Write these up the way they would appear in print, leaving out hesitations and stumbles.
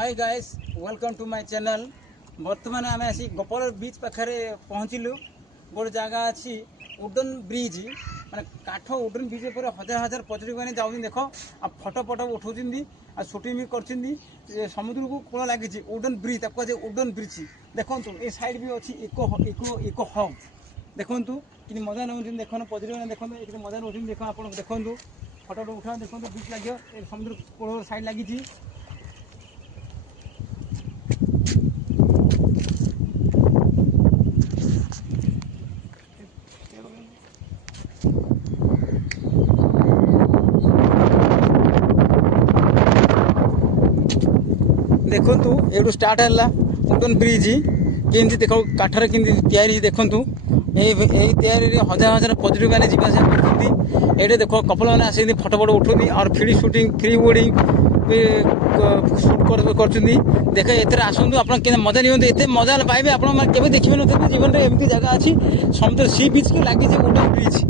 Hi guys welcome to my channel. बर्तमान आम आसी गोपाल बीच पाखे पहुँचलु। गोटे जगह अच्छी वुडन ब्रिज माने काठ वुडन ब्रिज पर हजार हजार पर्यटक मैंने जाऊँ देख आ फटो फटो उठाऊँ आ सुटिंग भी कर समुद्र को कूल लगी वुडन ब्रिज कहुए वुडन ब्रिज। देखो ये साइड भी अच्छी इको इको इको हब देखूँ कि मजा नौ देख पर्यटक मैंने देखते मजा नौ देख आप देखूँ फटो उठा देखो बीच लगे समुद्र कूल साइड लगी। देखु ये स्टार्ट है वुडन ब्रिज केमती देख काठर केमती तैयारी देखु तैयारी हजार हजार पर्यटक मैंने जावास करते ये देख कपल मैंने आस फटो फटो उठुंदी और pre shooting pre boarding shoot कर देख एथर आसतु आप मजा नहीं एत मजा पाइबे आप देखिए ना जीवन में एमती जगह अच्छी समुद्र सी बीच के लगी वुडन ब्रिज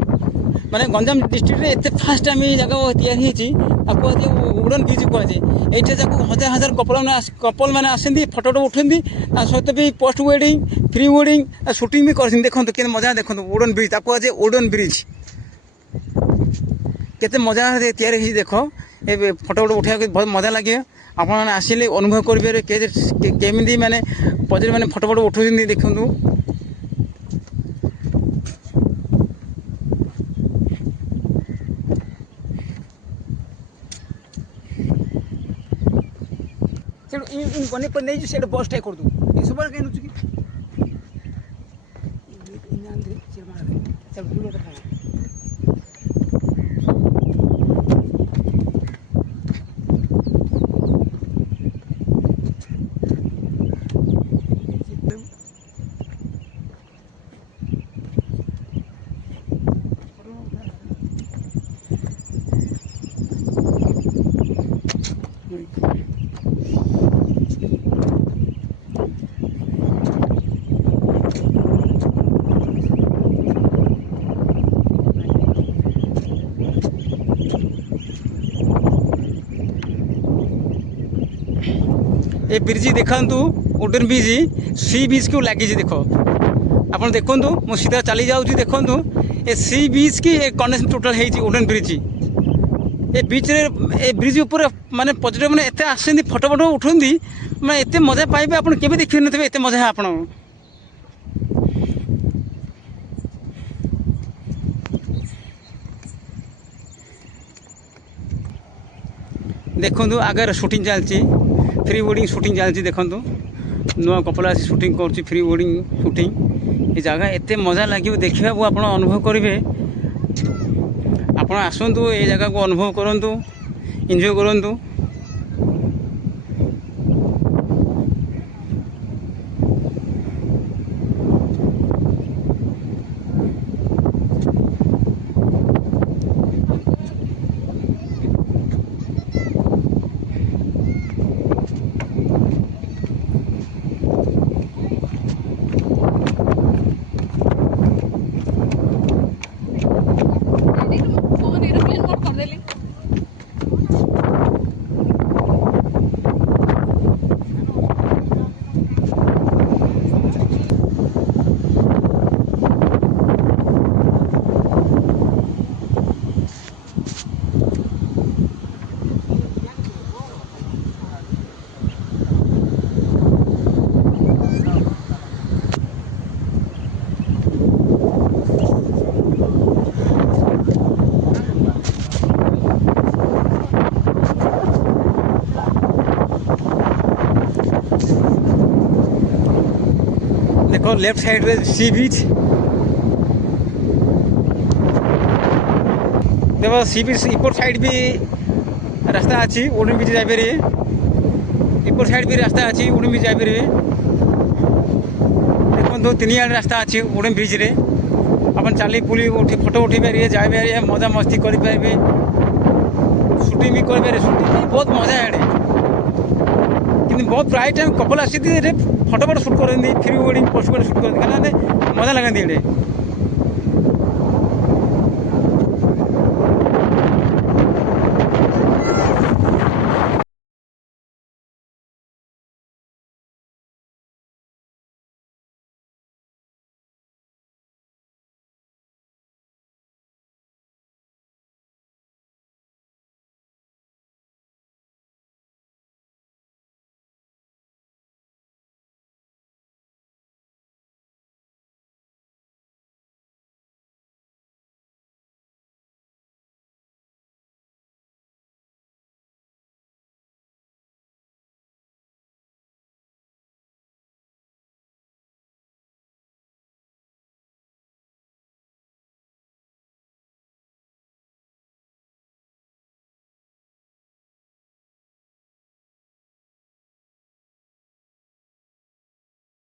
माने गंजाम डिस्ट्रिक्ट रे एते फास्ट टाइम ये जगह तैयारी होती कहुए वुडन ब्रिज कहुए ये हजार हजार कपल मैंने आसती फटो उठती सहित भी post wedding pre wedding shooting भी कर देखो के मजा देखो वुडन ब्रिज कहुए वुडन ब्रिज केते मजा तैयारी देख ये फटो उठा बहुत मजा लगे आप आसिले अनुभव करेंगे केमी माने पर्यटक मैंने फटो फटो उठा देखूँ। बने पर नहीं से बस टाइम कर दूँ सब कहीं नुचु कि ये ब्रिज देखु वुडन ब्रिज सी बीच को लगी देख आप देखु मु सीधा चली जाऊँ देखु ये सी बीच की कनेक्शन टोटाल है वुडन ब्रिज ये बीच रे ए ब्रिज ऊपर माने पर्यटक मैंने एत आसती फटो फटो उठती मैं एत मजा पाइबे आप देखिए ना एत मजा है आप देखु आगे शूटिंग चलती फ्री वेडिंग शूटिंग चलती देखो नुआ कपल आसी शूटिंग कर फ्री वेडिंग शूटिंग ये जगह एत मजा लगे देखा आप अनुभव करेंगे आप आसतु ये जगह को अनुभव करूँ एंजॉय करूँ। देखो लेफ्ट साइड रे सी बीच देखो सी बीच इपर साइड भी रास्ता अच्छी वुडन ब्रिज जापर इपर साइड भी रास्ता अच्छी वुडन ब्रिज जापर देखो तीन आड़े रास्ता अच्छी वुडन ब्रिज रे अपन चली पुली उठी फटो उठी पारे जाए मजा मस्ती करेंगे शूटिंग भी करेंगे शूटिंग बहुत मजा है कि बहुत प्राय टाइम कपल आसी फटो फटो सुट करती pre wedding post wedding shoot करते मजा लगती।